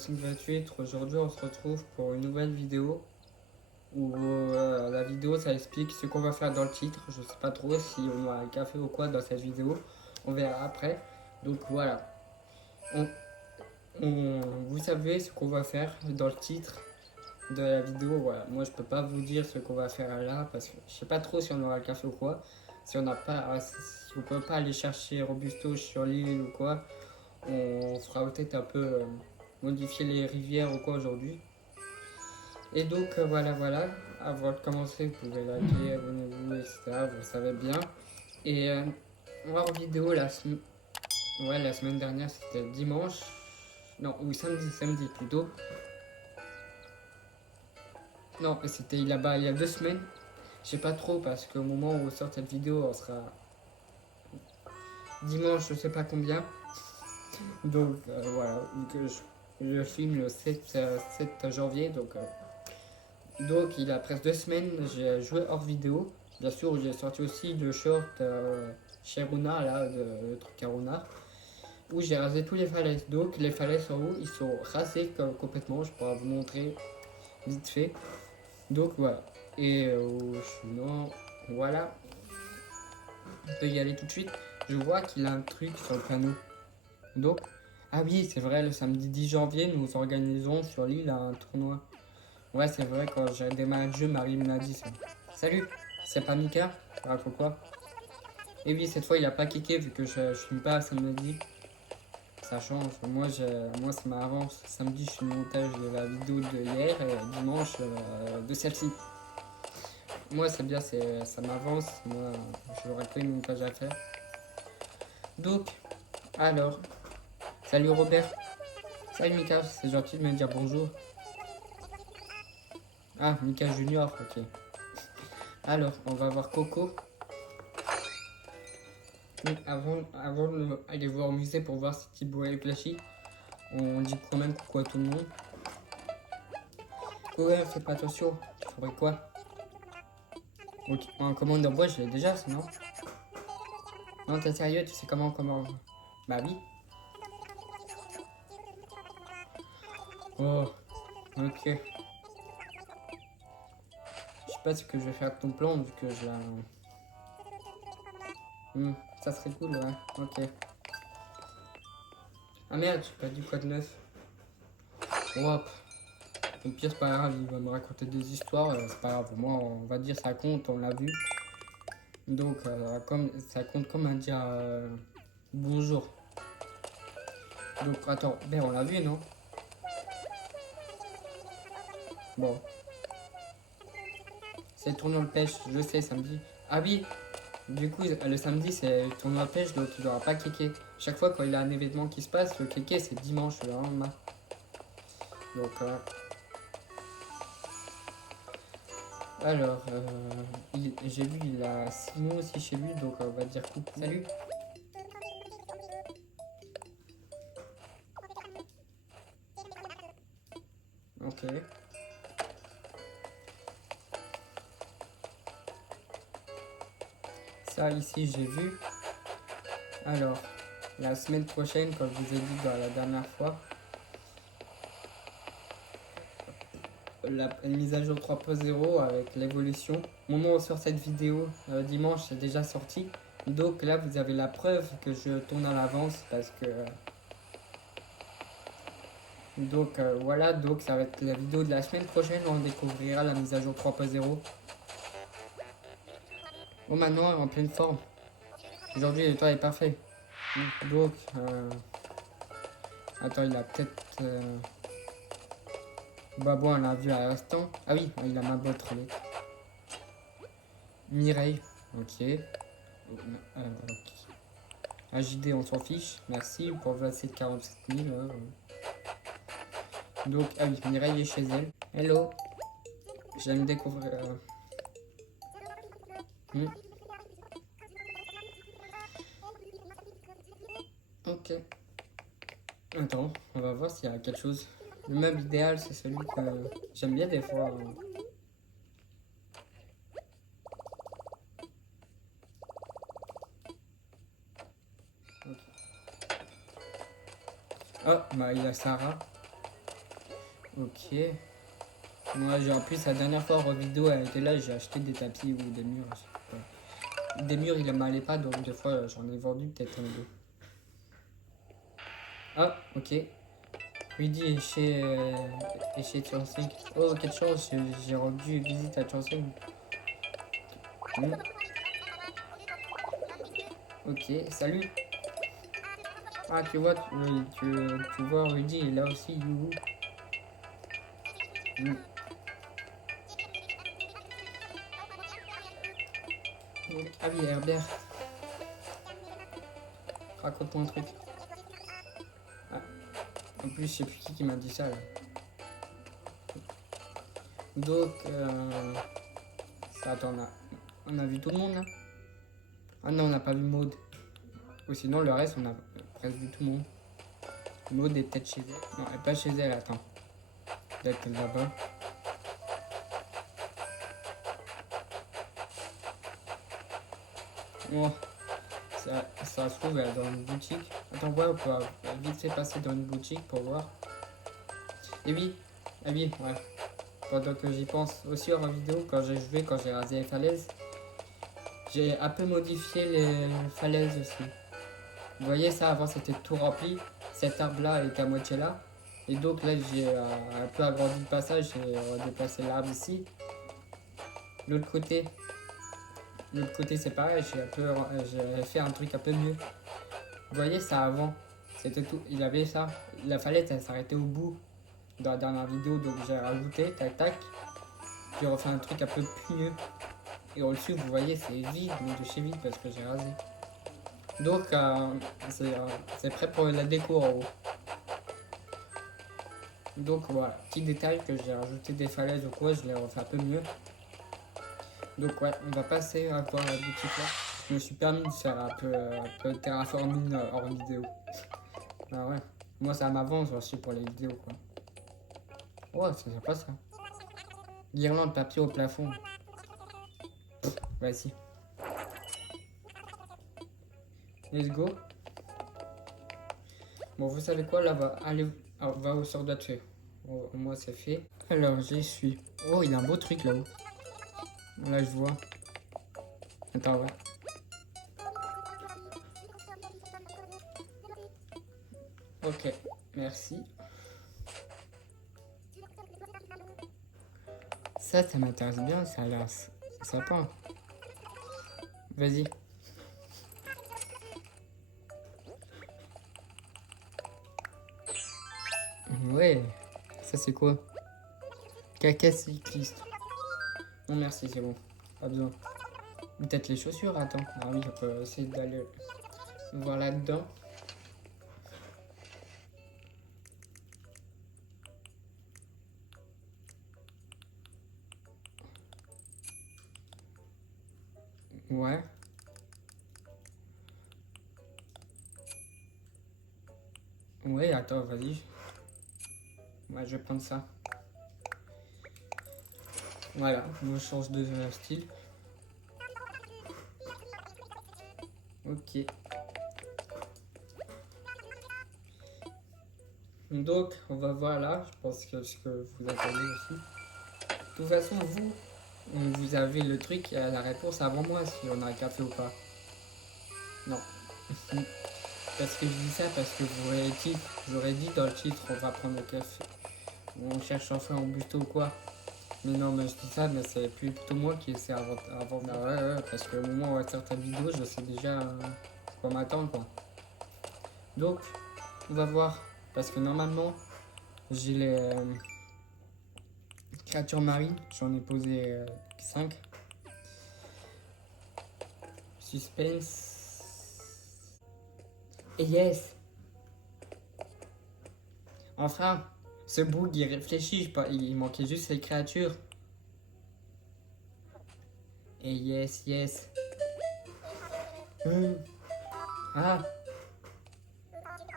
Racing28. Aujourd'hui, on se retrouve pour une nouvelle vidéo où la vidéo ça explique ce qu'on va faire dans le titre. Je sais pas trop si on aura un café ou quoi dans cette vidéo. On verra après. Donc voilà. On, vous savez ce qu'on va faire dans le titre de la vidéo. Voilà. Moi, je peux pas vous dire ce qu'on va faire là parce que je sais pas trop si on aura un café ou quoi. Si on n'a pas, si on peut pas aller chercher Robusto sur l'île ou quoi, on fera peut-être un peu modifier les rivières ou quoi aujourd'hui. Et donc voilà, avant de commencer, vous pouvez liker, abonnez-vous, etc. Vous le savez bien. Et hors vidéo, la semaine dernière, c'était dimanche. Non, ou samedi plutôt. Non, c'était là-bas il y a 2 semaines. Je sais pas trop parce qu'au moment où on sort cette vidéo, on sera dimanche, je sais pas combien. Donc voilà, donc, je filme le 7 janvier. Donc il y a presque 2 semaines, j'ai joué hors vidéo. Bien sûr, j'ai sorti aussi le short chez Runa, là, le truc à Runa, où j'ai rasé tous les falaises. Donc les falaises en haut, ils sont rasés complètement. Je pourrais vous montrer vite fait. Donc voilà. Et sinon, voilà. On peut y aller tout de suite. Je vois qu'il a un truc sur le panneau. Donc, ah oui, c'est vrai, le samedi 10 janvier, nous organisons sur l'île un tournoi. Ouais, c'est vrai, quand j'ai démarré le jeu, Marie me l'a dit ça. Salut, c'est pas Mika? Raconte quoi? Et oui, cette fois, il a pas kické vu que je filme pas samedi. Ça change. Moi, ça m'avance. Samedi, je suis le montage de la vidéo de hier et dimanche de celle-ci. Moi, c'est bien, ça m'avance. Moi, j'aurais pas une montage à faire. Donc, alors, salut Robert. Salut Mika, c'est gentil de me dire bonjour. Ah, Mika Junior, ok. Alors, on va voir Coco. Donc, avant d'aller voir au musée pour voir si Thibaut est flashy, on dit quand même coucou à tout le monde. Ouais, fais pas attention. Tu ferais quoi? Ok, en commande en bois, je l'ai déjà, sinon. Non, t'es sérieux? Tu sais comment? Bah oui. Oh, ok. Je sais pas ce que je vais faire de ton plan vu que je la. Ça serait cool, ouais. Ok. Ah merde, j'ai pas dit quoi de neuf. Hop. Au pire, c'est pas grave, il va me raconter des histoires, c'est pas grave. Moi, on va dire ça compte, on l'a vu. Donc, comme, ça compte comme un dire bonjour. Donc, attends, ben on l'a vu, non? Bon, c'est le tournoi de pêche, je sais, samedi. Ah oui, du coup, le samedi, c'est le tournoi de pêche, donc il n'aura pas kéké. Chaque fois, quand il y a un événement qui se passe, le kéké, c'est dimanche, le lendemain. Donc, alors, j'ai vu, il a Simon aussi chez lui, donc on va dire coucou. Salut. Ok. Ça, ici, j'ai vu. Alors, la semaine prochaine, comme je vous ai dit dans la dernière fois, la mise à jour 3.0 avec l'évolution. Au moment où on sort cette vidéo, dimanche, c'est déjà sorti. Donc là, vous avez la preuve que je tourne à l'avance parce que. Donc voilà, donc ça va être la vidéo de la semaine prochaine où on découvrira la mise à jour 3.0. Bon, maintenant, en pleine forme. Aujourd'hui, le toit est parfait. Donc, attends, il a peut-être. Babou, on l'a vu à l'instant. Ah oui, il a ma botte relais. Mireille, ok. Ok. AJD, on s'en fiche. Merci pour passer de 47 000. Donc, ah oui, Mireille est chez elle. Hello. J'aime découvrir. Ok. Attends, on va voir s'il y a quelque chose. Le meuble idéal, c'est celui que j'aime bien des fois. Okay. Oh, bah il y a Sarah. Ok. Moi, j'ai en plus, la dernière fois en vidéo, elle était là, j'ai acheté des tapis ou des murs. Je sais pas. Des murs, il ne m'allait pas, donc des fois, j'en ai vendu peut-être un ou deux. Ah, ok. Rudy est chez Chansing. Oh, quelle chance, j'ai rendu visite à Chansing. Hmm. Ok, salut. Ah, tu vois, tu vois, Rudy est là aussi, youhou. Hmm. Ah oui, Herbert, raconte-moi un truc. Ah, en plus, je sais plus qui m'a dit ça là. Donc, attends, on a vu tout le monde là? Ah non, on n'a pas vu Maud. Ou sinon, le reste, on a presque vu tout le monde. Maud est peut-être chez elle. Non, elle est pas chez elle, attends. Peut-être qu'elle là-bas. Oh, ça se trouve, elle est dans une boutique. Attends, ouais, on peut vite fait passer dans une boutique pour voir. Et oui, ah oui, ouais. Pendant que j'y pense aussi en vidéo, quand j'ai joué, quand j'ai rasé les falaises, j'ai un peu modifié les falaises aussi. Vous voyez ça, avant c'était tout rempli, cet arbre là est à moitié là. Et donc là j'ai un peu agrandi le passage, j'ai déplacé l'arbre ici. L'autre côté, c'est pareil, j'ai fait un truc un peu mieux. Vous voyez ça avant, c'était tout, il avait ça, la falaise elle s'arrêtait au bout dans la dernière vidéo, donc j'ai rajouté, tac tac, j'ai refait un truc un peu plus mieux. Et au-dessus vous voyez c'est vide, mais de chez vide parce que j'ai rasé. Donc c'est prêt pour la déco en haut. Donc voilà, petit détail que j'ai rajouté des falaises ou quoi, je l'ai refait un peu mieux. Donc ouais, on va passer à voir la boutique là. Je me suis permis de faire un peu de terraforming hors vidéo. Ah ouais, moi ça m'avance aussi pour les vidéos quoi. Ouais, c'est sympa ça. Guirlande papier au plafond. Vas-y. Let's go. Bon, vous savez quoi là, va au sort de fait. Au moins c'est fait. Alors j'y suis. Oh, il y a un beau truc là-haut. Là je vois. Attends, ouais. Ok, merci. Ça m'intéresse bien, ça a l'air sympa. Vas-y. Ouais, ça c'est quoi? Caca cycliste. Non merci, c'est bon. Pas besoin. Peut-être les chaussures, attends. Ah oui, on peut essayer d'aller voir là-dedans. Ouais. Ouais, attends, vas-y. Ouais, je vais prendre ça. Voilà, je change de style. Ok. Donc, on va voir là. Je pense que ce que vous attendez aussi. De toute façon, vous avez le truc, la réponse avant moi, si on a un café ou pas. Non. Parce que je dis ça parce que j'aurais dit dans le titre, on va prendre le café. On cherche enfin un busto ou quoi. Mais non, mais je dis ça, mais c'est plutôt moi qui essaie avant. Bah ouais, parce que au moment où on va faire ta vidéo, je sais déjà quoi m'attendre quoi. Donc, on va voir. Parce que normalement, j'ai les créatures marines, j'en ai posé 5. Suspense. Et yes! Enfin, ce bug il réfléchit, il manquait juste les créatures. Et yes, yes. Ah!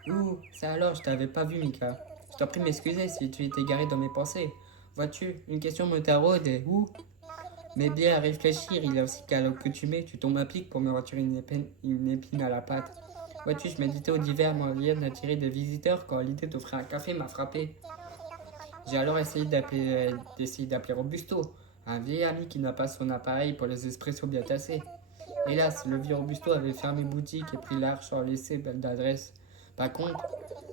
Ouh, ça alors, je t'avais pas vu, Mika. Je t'en prie de m'excuser si tu étais garé dans mes pensées. Vois-tu, une question me taraude et où? Mais bien à réfléchir, il y a aussi qu'à l'accoutumée, tu tombes à pic pour me retirer une épine à la patte. Vois-tu, je méditais aux divers moyens d'attirer des visiteurs quand l'idée d'offrir un café m'a frappé. J'ai alors d'essayer d'appeler Robusto, un vieil ami qui n'a pas son appareil pour les espressos bien tassés. Hélas, le vieux Robusto avait fermé boutique et pris large sans laisser d'adresse. Par contre,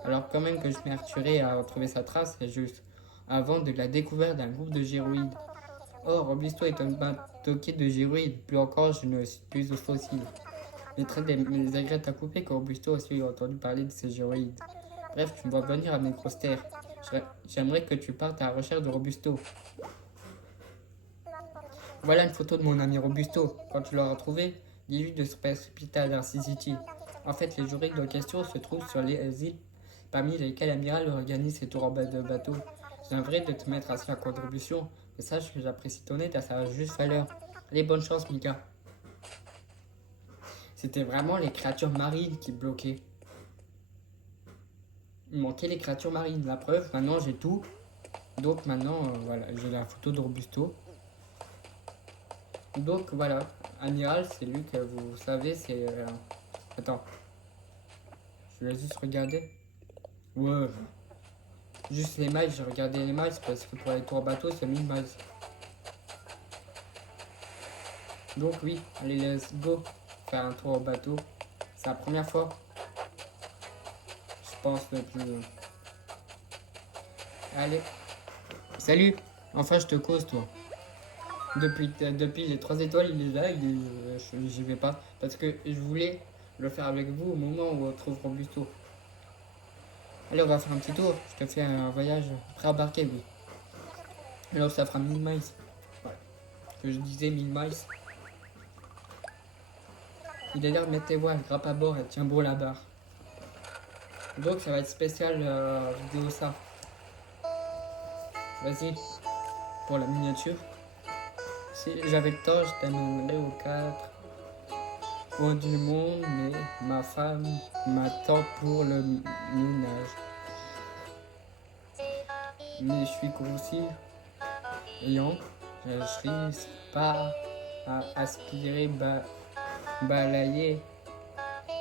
alors quand même que je m'arturais à retrouver sa trace, c'est juste avant de la découverte d'un groupe de gyroïdes. Or, Robusto est un toqué de gyroïdes, plus encore je ne suis plus aux fossiles. Les traits des aigrettes à couper que Robusto a aussi entendu parler de ces gyroïdes. Bref, tu me vois venir à mes grosses terres. J'aimerais que tu partes à la recherche de Robusto. Voilà une photo de mon ami Robusto. Quand tu l'auras trouvé, dis-lui de se précipiter à Darcy City. En fait, les jurys de question se trouvent sur les îles parmi lesquelles l'amiral organise ses tours en bas de bateau. J'aimerais de te mettre à sa contribution, mais sache que j'apprécie ton aide à sa juste valeur. Allez, bonne chance, Mika. C'était vraiment les créatures marines qui bloquaient. Il manquait les créatures marines. La preuve, maintenant j'ai tout. Donc maintenant, voilà, j'ai la photo de Robusto. Donc voilà, Amiral, c'est lui que vous savez, c'est... Attends. Je vais juste regarder. Ouais. Juste les miles, j'ai regardé les miles parce que pour les tours bateau, c'est 1000 miles. Donc oui, allez, let's go. Faire un tour au bateau. C'est la première fois. Je pense depuis... Allez. Salut. Enfin, je te cause, toi. Depuis les 3 étoiles, il est là, j'y vais pas. Parce que je voulais le faire avec vous au moment où on trouve Robusto. Allez, on va faire un petit tour. Je te fais un voyage pré-embarqué, oui. Alors, ça fera 1000 miles. Ouais. Que je disais 1000 miles. Il a l'air de mettre tes voiles, grappe à bord et tiens bon la barre. Donc, ça va être spécial vidéo ça. Vas-y, pour la miniature. Si j'avais le temps, je t'amènerais au 4 coins du monde, mais ma femme m'attend pour le ménage. Mais je suis conscient, je risque pas à aspirer, balayer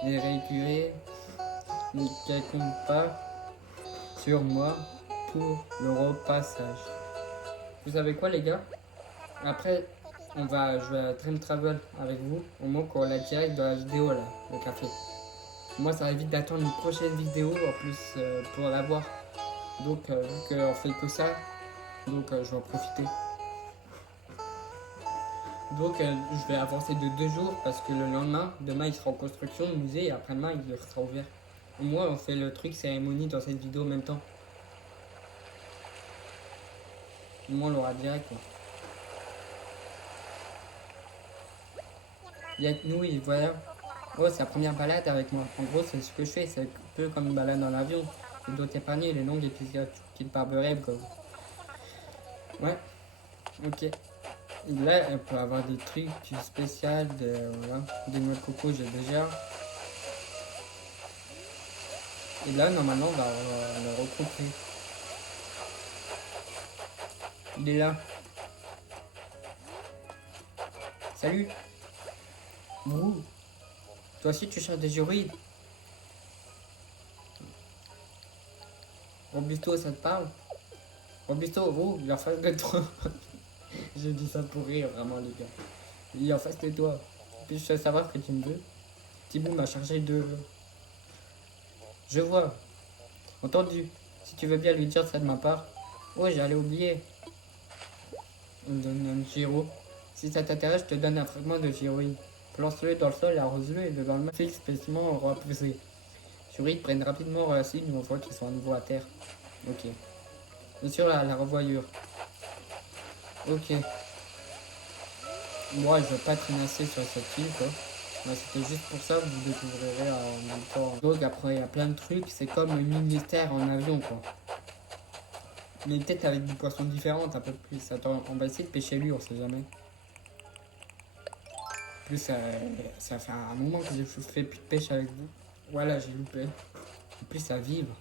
et récurer qu'elle compte pas sur moi pour le repassage. Vous savez quoi, les gars? Après, on va jouer à Dream Travel avec vous au moment qu'on la direct dans la vidéo là, le café. Moi, ça évite d'attendre une prochaine vidéo en plus pour la voir. Donc, vu qu'on fait que ça, donc je vais en profiter. Donc, je vais avancer de 2 jours parce que le lendemain, demain il sera en construction, le musée, et après-demain il sera ouvert. Au moins, on fait le truc cérémonie dans cette vidéo en même temps. Au moins, on l'aura direct. Quoi. Il y a nous, et voilà. Oh, c'est la première balade avec moi. En gros, c'est ce que je fais. C'est un peu comme une balade dans l'avion. Je dois t'épargner les longues épisodes qui te barberaient, quoi. Ouais. Ok. Et là, on peut avoir des trucs spéciaux. Voilà. Des noix de coco, j'ai déjà. Et là, normalement, on va le recouper. Il est là. Salut. Ouh. Toi aussi, tu cherches des jurys. Robusto, ça te parle? Robusto, vous, il est en face de toi. J'ai dit ça pour rire, vraiment, les gars. Il est en face de toi. Puis je veux savoir que tu me veux. Thibaut m'a chargé de... Je vois. Entendu. Si tu veux bien lui dire ça de ma part. Ouais, j'allais oublier. On me donne un gyro. Si ça t'intéresse, je te donne un fragment de gyroïde. Plante-le dans le sol, arrose-le et le lendemain, fixe spécialement aura poussé. Les gyroïdes prennent rapidement racine une fois qu'ils sont à nouveau à terre. Ok. Bien sûr, la revoyure. Ok. Moi, je veux pas trinasser sur cette île, quoi. C'était juste pour ça que vous découvrirez en même temps. Donc après, il y a plein de trucs. C'est comme le ministère en avion, quoi. Mais peut-être avec des poissons différentes, un peu plus. Attends, on va essayer de pêcher lui, on sait jamais. Plus, ça fait un moment que j'ai fait plus de pêche avec vous. Voilà, j'ai loupé. En plus, ça vibre.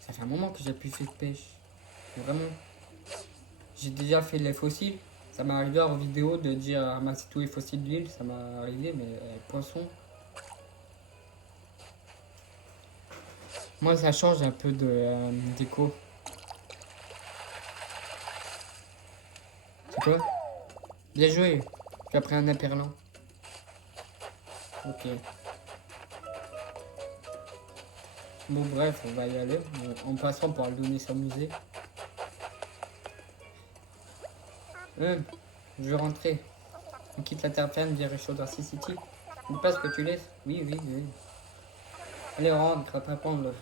Ça fait un moment que j'ai plus fait de pêche. Mais vraiment. J'ai déjà fait les fossiles. Ça m'est arrivé en vidéo de dire ramasser tous les fossiles d'huile. Ça m'est arrivé, mais poisson. Moi, ça change un peu de déco. Quoi? Bien joué. Tu as pris un aperlant. Ok. Bon bref, on va y aller. En passant pour le donner son musée. Je vais rentrer. On quitte la terre ferme, direction Darcy City. Dis pas ce que tu laisses. Oui, oui, oui. Allez, on rentre, rattrapons-le.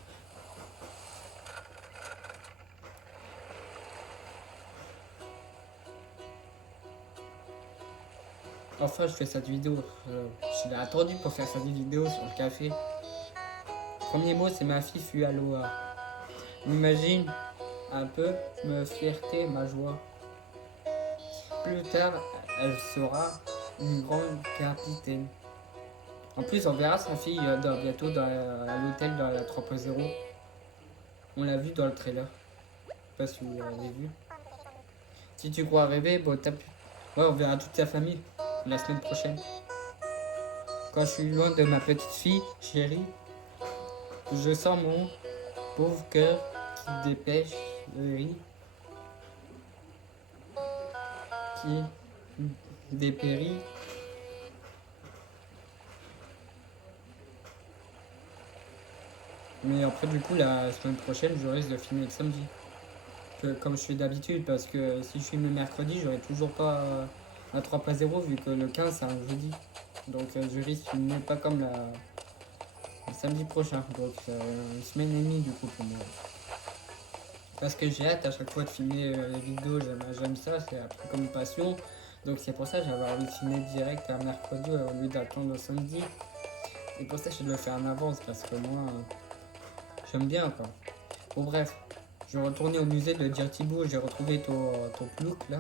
Enfin, je fais cette vidéo. Je l'ai attendu pour faire cette vidéo sur le café. Premier mot, c'est ma fille fut Aloha. Imagine un peu ma fierté, ma joie. Plus tard, elle sera une grande capitaine. En plus, on verra sa fille bientôt à l'hôtel dans la 3.0. On l'a vu dans le trailer. Je sais pas si vous l'avez vu. Si tu crois rêver, bon, ouais, on verra toute sa famille la semaine prochaine. Quand je suis loin de ma petite fille, chérie, je sens mon pauvre cœur qui dépêche de rire, qui dépérit. Mais après, du coup, la semaine prochaine, je risque de filmer le samedi. Comme je fais d'habitude, parce que si je filme le mercredi, j'aurai toujours pas la 3.0 vu que le 15 c'est un jeudi. Donc je risque de filmer pas comme le samedi prochain. Donc une semaine et demie du coup pour moi. Parce que j'ai hâte à chaque fois de filmer les vidéos, j'aime ça, c'est un peu comme une passion. Donc c'est pour ça que j'avais envie de filmer direct un mercredi au lieu d'attendre le samedi. Et pour ça je le fais en avance parce que moi j'aime bien quoi. Bon bref, je vais retourner au musée de dire Thibaut, j'ai retrouvé ton plouc là.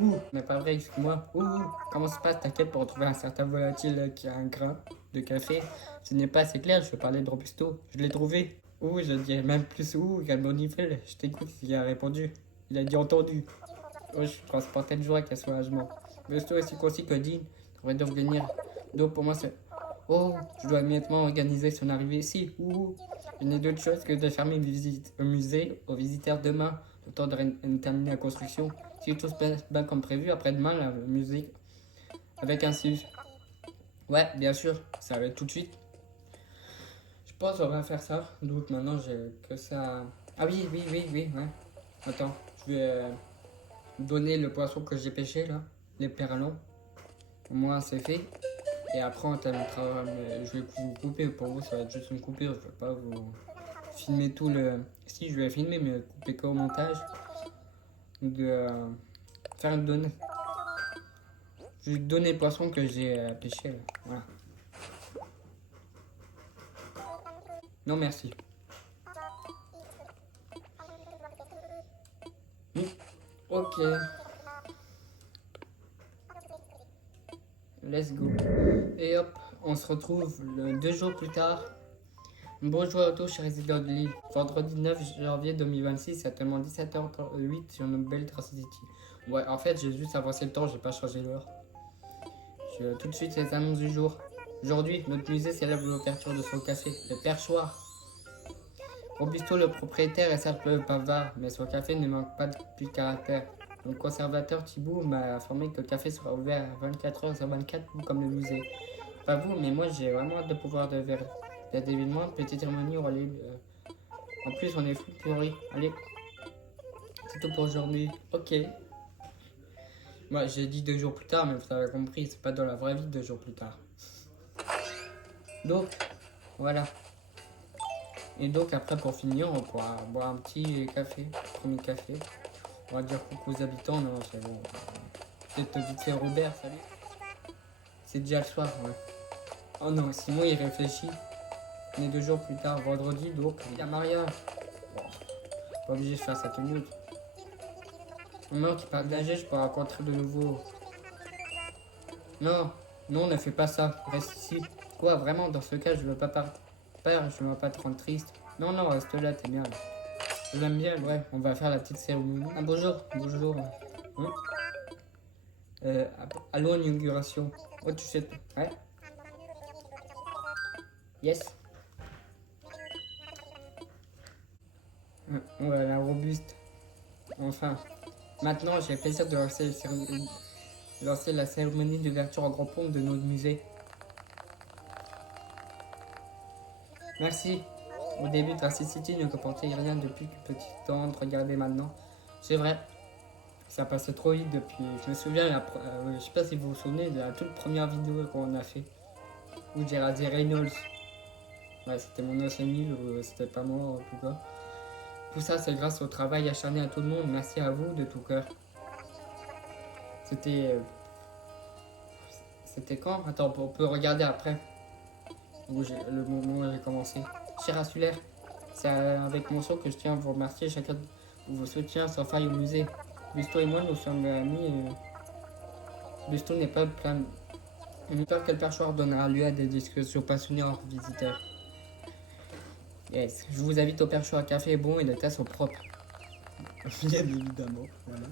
Ouh, mais pas vrai, excuse-moi. Ouh, comment se passe, t'inquiète, pour retrouver un certain volatile qui a un grain de café. Ce n'est pas assez clair, je vais parler de Robusto. Je l'ai trouvé. Ouh, je dirais même plus ouh, quel bon niveau. Je t'écoute, il a répondu. Il a dit entendu. Oh, je transportais de joie qu'elle soulagement. Robusto est aussi concis que Dean devrait devenir. Donc pour moi, c'est. Oh, je dois immédiatement organiser son arrivée ici. Ouh, il n'est d'autre chose que de fermer une visite au musée aux visiteurs demain, le temps de terminer la construction. Si tout se passe bien comme prévu, après-demain, la musique avec un sus. Ouais, bien sûr, ça va être tout de suite. Je pense qu'on va faire ça. Donc maintenant, j'ai que ça. Ah oui, oui, oui, oui, ouais. Attends, je vais donner le poisson que j'ai pêché là, les perlons. Au moins, c'est fait. Et après, on terminera. Je vais vous couper. Pour vous, ça va être juste une coupure. Je vais pas vous filmer tout le. Si, je vais filmer, mais couper qu'au montage. De faire une donne. Je vais donner le poisson que j'ai pêché. Là. Voilà. Non, merci. Ok. Let's go. Et hop, on se retrouve 2 jours plus tard. Bonjour à tous, chers résidents de l'île. Vendredi 9 janvier 2026, actuellement 17h08 sur notre belle Darcy City. Ouais, en fait, j'ai juste avancé le temps, j'ai pas changé l'heure. Tout de suite, les annonces du jour. Aujourd'hui, notre musée célèbre l'ouverture de son café, le Perchoir. Robusto, le propriétaire, est certes peu bavard, mais son café ne manque pas de caractère. Le conservateur Thibaut m'a informé que le café sera ouvert à 24h sur 24, tout comme le musée. Pas vous, mais moi j'ai vraiment hâte de pouvoir de verre. Il y a des événements, petite cérémonie aura lieu. En plus, on est fou pourri. Allez, c'est tout pour aujourd'hui. Ok. Moi j'ai dit 2 jours plus tard, mais vous avez compris, c'est pas dans la vraie vie 2 jours plus tard. Donc, voilà. Et donc après pour finir, on pourra boire un petit café, premier café. On va dire coucou aux habitants, non c'est bon. Peut-être vite fait Robert, salut. C'est déjà le soir, ouais. Oh non, Simon il réfléchit. On est 2 jours plus tard, vendredi, donc il y a Maria. Bon, pas obligé de faire 7 minutes. Maman qui parle d'âge, je peux rencontrer de nouveau. Non, non, ne fais pas ça, reste ici. Quoi, vraiment, dans ce cas, je veux pas partir, je veux pas te rendre triste. Non, non, reste là, t'es bien. Je l'aime bien, ouais, on va faire la petite cérémonie. Ah, bonjour, bonjour. Hein allô, inauguration. Oh, tu sais, ouais. Yes. Ouais, la robuste. Enfin. Maintenant, j'ai le plaisir de lancer la cérémonie d'ouverture en grand pompe de notre musée. Merci. Au début de Racine City ne comportait rien depuis que petit temps. Regardez maintenant. C'est vrai. Ça passait trop vite depuis. Je me souviens, je sais pas si vous vous souvenez de la toute première vidéo qu'on a fait. Où j'ai rasé Reynolds. Ouais, c'était mon ancien nul, c'était pas moi en tout cas. Tout ça, c'est grâce au travail acharné à tout le monde. Merci à vous de tout cœur. C'était. C'était quand? Attends, on peut regarder après. Le moment où j'ai commencé. Cher Assulaire, c'est avec mon son que je tiens à vous remercier chacun de vos soutiens sans faille au musée. Busto et moi, nous sommes amis. Busto n'est pas plein. J'espère que le perchoir donnera lieu à des discussions passionnées entre visiteurs. Yes, je vous invite au perchoir. Café est bon et les tasses sont propres. Bien évidemment, voilà.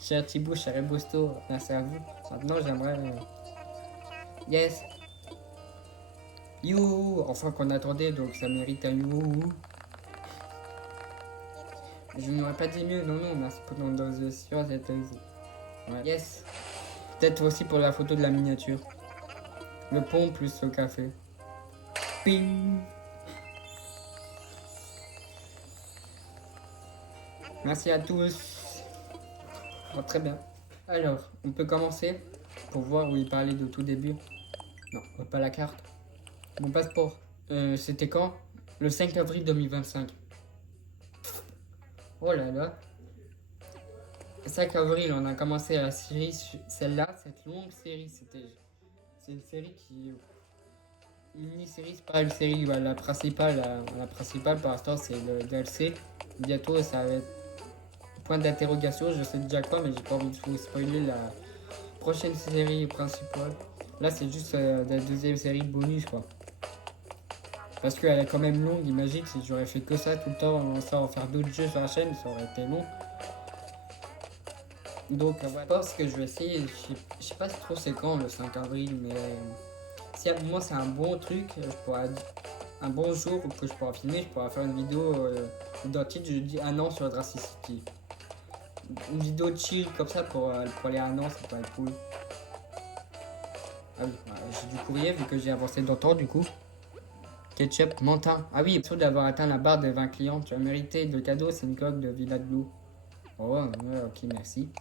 Cher Thibaut, cher Busto, merci à vous. Maintenant, j'aimerais. Yes! You! Enfin qu'on attendait, donc ça mérite un you. Je n'aurais pas dit mieux, non, non, merci pour ton dosation, cette ouais. Yes! Peut-être aussi pour la photo de la miniature. Le pont plus le café. Ping! Merci à tous. Oh, très bien. Alors, on peut commencer pour voir où il parlait de tout début. Non, pas la carte. Mon passeport. C'était quand? Le 5 avril 2025. Oh là là. Le 5 avril, on a commencé la série, celle-là, cette longue série. C'est une série qui. Une mini-série, c'est pas une série. La principale pour l'instant, c'est le DLC. Bientôt, ça va être point d'interrogation. Je sais déjà quoi, mais j'ai pas envie de vous spoiler la prochaine série principale. Là, c'est juste la deuxième série bonus, quoi. Parce qu'elle est quand même longue. Imagine si j'aurais fait que ça tout le temps, sans faire d'autres jeux sur la chaîne, ça aurait été long. Donc, voilà. Je pense que je vais essayer. Je sais pas trop c'est quand le 5 avril, mais si moi c'est un bon truc, un bon jour que je pourrais filmer, je pourrais faire une vidéo identique, je dis un an sur Racine City. Une vidéo chill comme ça pour les un an, ça pourrait être cool. Ah oui, j'ai du courrier vu que j'ai avancé dans le temps du coup. Ketchup, mentin. Ah oui, sûr d'avoir atteint la barre des 20 clients. Tu as mérité le cadeau, c'est une coque de Villa de Blue. Oh, ouais, ok, merci.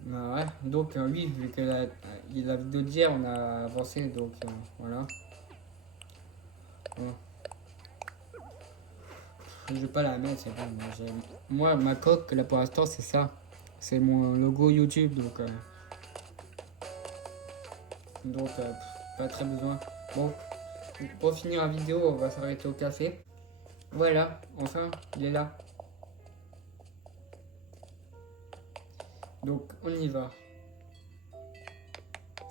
Bah ouais, donc oui, vu que la vidéo d'hier, on a avancé, donc voilà. Bon. Je vais pas la mettre, c'est bon. Moi, ma coque, là pour l'instant, c'est ça. C'est mon logo YouTube, donc pas très besoin. Bon, pour finir la vidéo, on va s'arrêter au café. Voilà, enfin, il est là. Donc, on y va.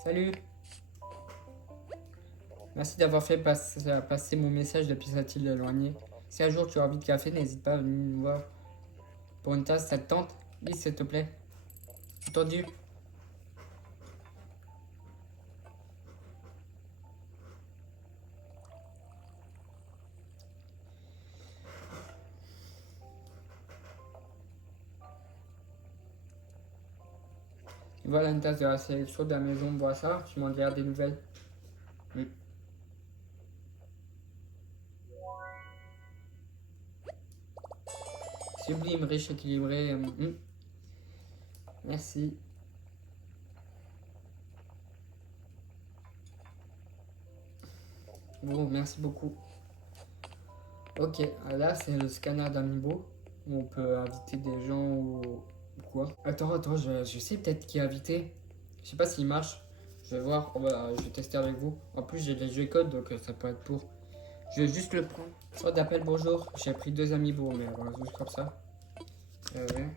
Salut! Merci d'avoir fait passer mon message depuis cette île éloignée. Si un jour tu as envie de café, n'hésite pas à venir nous voir. Pour une tasse, ça te tente? Oui, s'il te plaît. Entendu? Voilà une tasse de la sélection de la maison, bois ça, tu m'en diras des nouvelles. Oui. Sublime, riche, équilibré. Merci. Bon, merci beaucoup. Ok, là c'est le scanner d'Amiibo. Où on peut inviter des gens ou quoi. Attends, je sais peut-être qui est invité. Je sais pas s'il marche. Je vais voir, je vais tester avec vous. En plus j'ai les jeux codes donc ça peut être pour. Je vais juste le prendre. Soit d'appel bonjour. J'ai pris 2 Amiibo mais voilà, juste comme ça. Ouais.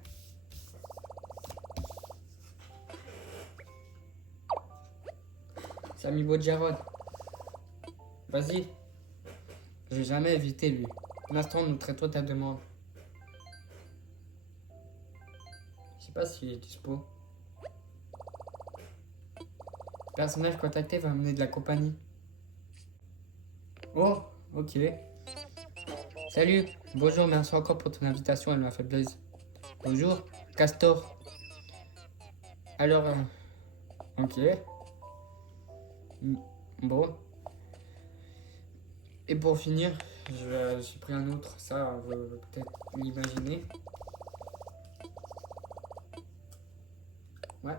C'est Amiibo de Jarod. Vas-y. J'ai jamais évité lui. L'instant nous traitons ta demande. Je sais pas s'il est dispo. Personnage contacté va amener de la compagnie. Oh, ok. Salut, bonjour, merci encore pour ton invitation, elle m'a fait plaisir. Bonjour, Castor. Alors, ok. Mm, Bon, et pour finir, j'ai pris un autre, ça, vous peut-être l'imaginer. Ouais,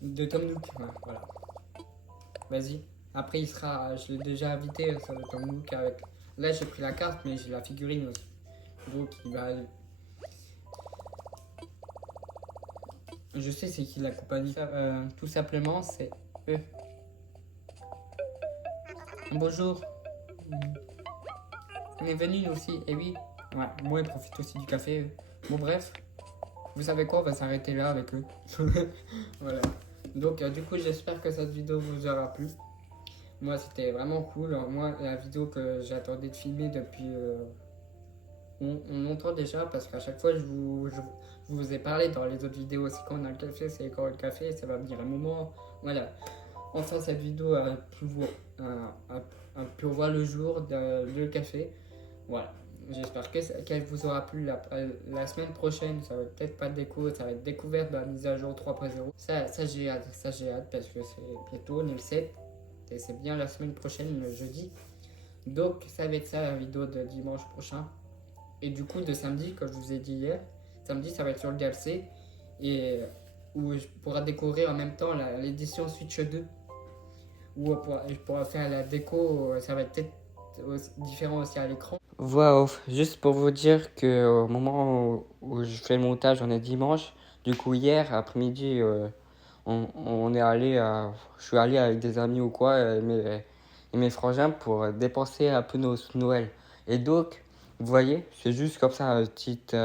de Tom Nook, ouais, voilà. Vas-y. Après, il sera, je l'ai déjà invité, ça va être Tom Nook avec. Là, j'ai pris la carte, mais j'ai la figurine aussi. Donc, il va. Je sais c'est qui la compagnie. Tout simplement, c'est eux. Bonjour. On est venu nous aussi, et oui. Ouais, moi, ils profitent aussi du café. Bon, bref. Vous savez quoi, on va s'arrêter là avec eux. Voilà. Donc, du coup, j'espère que cette vidéo vous aura plu. Moi, c'était vraiment cool. Moi, la vidéo que j'attendais de filmer depuis longtemps déjà, parce qu'à chaque fois, je vous ai parlé dans les autres vidéos. C'est quand on a le café, c'est quand on a le café, ça va venir un moment. Voilà. Enfin, cette vidéo a pu voir le jour de café. Voilà. J'espère qu'elle vous aura plu. La semaine prochaine, ça va peut-être pas de déco, ça va être découverte de la mise à jour 3.0. Ça j'ai hâte, parce que c'est bientôt, on est le 7. Et c'est bien la semaine prochaine, le jeudi. Donc, ça va être ça la vidéo de dimanche prochain. Et du coup, de samedi, comme je vous ai dit hier, samedi, ça va être sur le DLC. Et où je pourrai découvrir en même temps l'édition Switch 2. Où je pourrai faire la déco, ça va être peut-être différent aussi à l'écran. Voix off, juste pour vous dire que au moment où je fais le montage, on est dimanche. Du coup, hier après-midi, on est allé je suis allé avec des amis ou quoi, et mes frangins pour dépenser un peu nos Noël. Et donc, vous voyez, c'est juste comme ça, petite,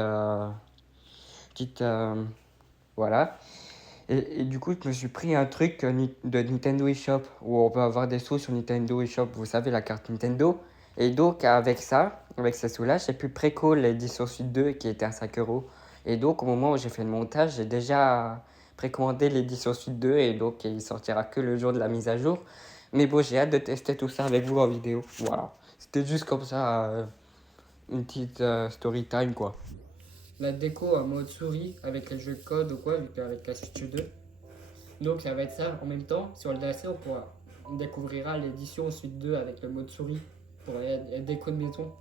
voilà. Et du coup, je me suis pris un truc de Nintendo eShop où on peut avoir des sous sur Nintendo eShop, vous savez, la carte Nintendo. Et donc, avec ça, avec ces sous-là, j'ai pu préco l'édition Suite 2 qui était à 5 euros. Et donc, au moment où j'ai fait le montage, j'ai déjà précommandé l'édition Suite 2 et donc il sortira que le jour de la mise à jour. Mais bon, j'ai hâte de tester tout ça avec vous en vidéo. Voilà. C'était juste comme ça, une petite story time quoi. La déco en mode souris avec les jeux de code ou quoi, vu qu'avec la Switch 2. Donc ça va être ça en même temps. Sur le DLC, on découvrira l'édition Suite 2 avec le mode souris pour la déco de maison.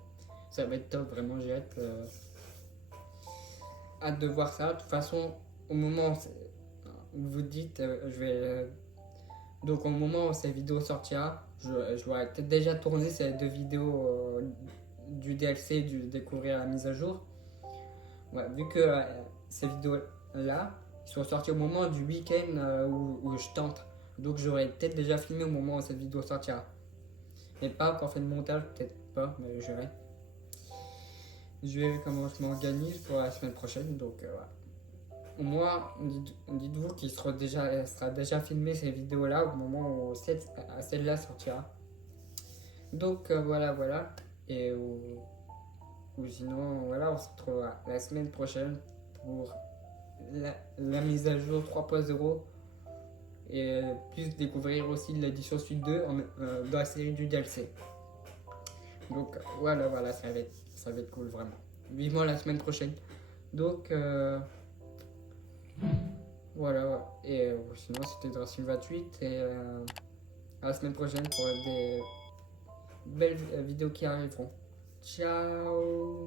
Ça va être top, vraiment j'ai hâte. Hâte de voir ça. De toute façon, au moment où vous dites, je vais. Donc au moment où cette vidéo sortira, je vais peut-être déjà tourner ces deux vidéos du DLC, du découvrir la mise à jour. Ouais, vu que ces vidéos-là, ils sont sortis au moment du week-end où je tente. Donc j'aurais peut-être déjà filmé au moment où cette vidéo sortira. Mais pas encore fait de montage, peut-être pas, mais je verrai. Je verrai comment je m'organise pour la semaine prochaine. Donc voilà. Au moins, dites-vous qu'il sera déjà filmé ces vidéos-là au moment où celle-là sortira. Donc voilà. Et ou sinon, voilà, on se retrouve la semaine prochaine pour la mise à jour 3.0 et plus découvrir aussi l'édition Suite 2 dans la série du DLC. Donc voilà, ça va être cool vraiment. Vivement la semaine prochaine. Donc voilà, et sinon c'était Dracil 28 et à la semaine prochaine pour des belles vidéos qui arriveront. Ciao.